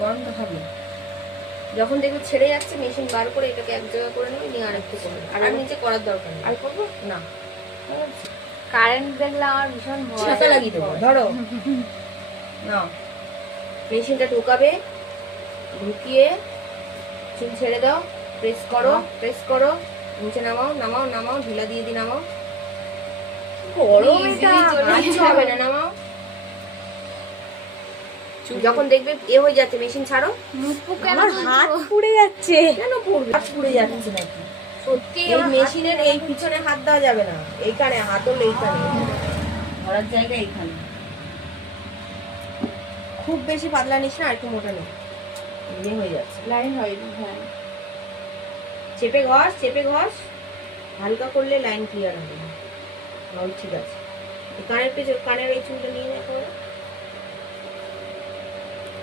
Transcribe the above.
গরম তো হবে। যখন দেখবে ছেড়ে যাচ্ছে মেশিন বার করে এটাকে এক জায়গা করে নেবে, নিয়ে আরেকটু করবে। আর নিচে করার দরকার নেই। আর করবো না, কারেন্ট দেখলে আমার ভীষণ ভয়। ছাতা লাগিয়ে দেবো। ধরো না, মেশিনটা ঢুকাবে, ঢুকিয়ে চুল ছেড়ে দাও, প্রেস করো, প্রেস করো, নিচে নামাও, নামাও, নামাও, ঢিলা দিয়ে দিয়ে নামাও। গরম এটা, কিচ্ছু হবে না, নামাও। যখন দেখবে এ হয়ে যাচ্ছে, মেশিন ছাড়ো। আমার হাত পুড়ে যাচ্ছে। কেন পড়বে? হাত পুড়ে যাচ্ছে নাকি? সত্যি এই মেশিনের এই পিছনে হাত দেওয়া যাবে না, এইখানে হাত হলো, এইখানে ধরার জায়গা এইখানে। খুব বেশি পাতলা নিস না, আর একটু মোটা নেই, এমনি হয়ে যাচ্ছে। লাইন হয়নি। হ্যাঁ, চেপে ঘষ, চেপে ঘষ, হালকা করলে লাইন ক্লিয়ার হবে। ঠিক আছে, কানের এই চুলটা নিয়ে নেওয়া করে